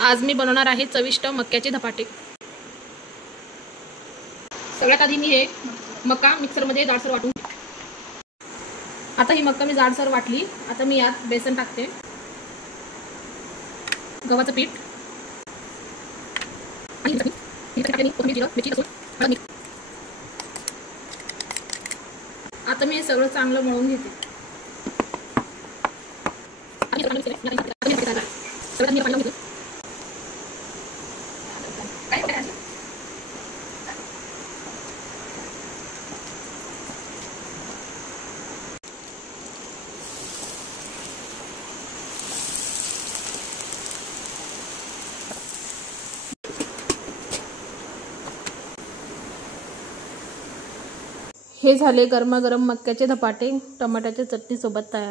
आज मी बनवणार आहे चविष्ट मक्याचे धपाटे। सगळ्यात आधी मी हे मका मिक्सरमध्ये जाडसर वाटून, आता ही मका मी जाडसर वाटली। आता मी यात बेसन टाकते, गव्हाचं पीठ आणि आता मी हे सगळं चांगलं मळून घेते। हे झाले गरमागरम मक्याचे धपाटे टमाट्याच्या चटणी सोबत तयार।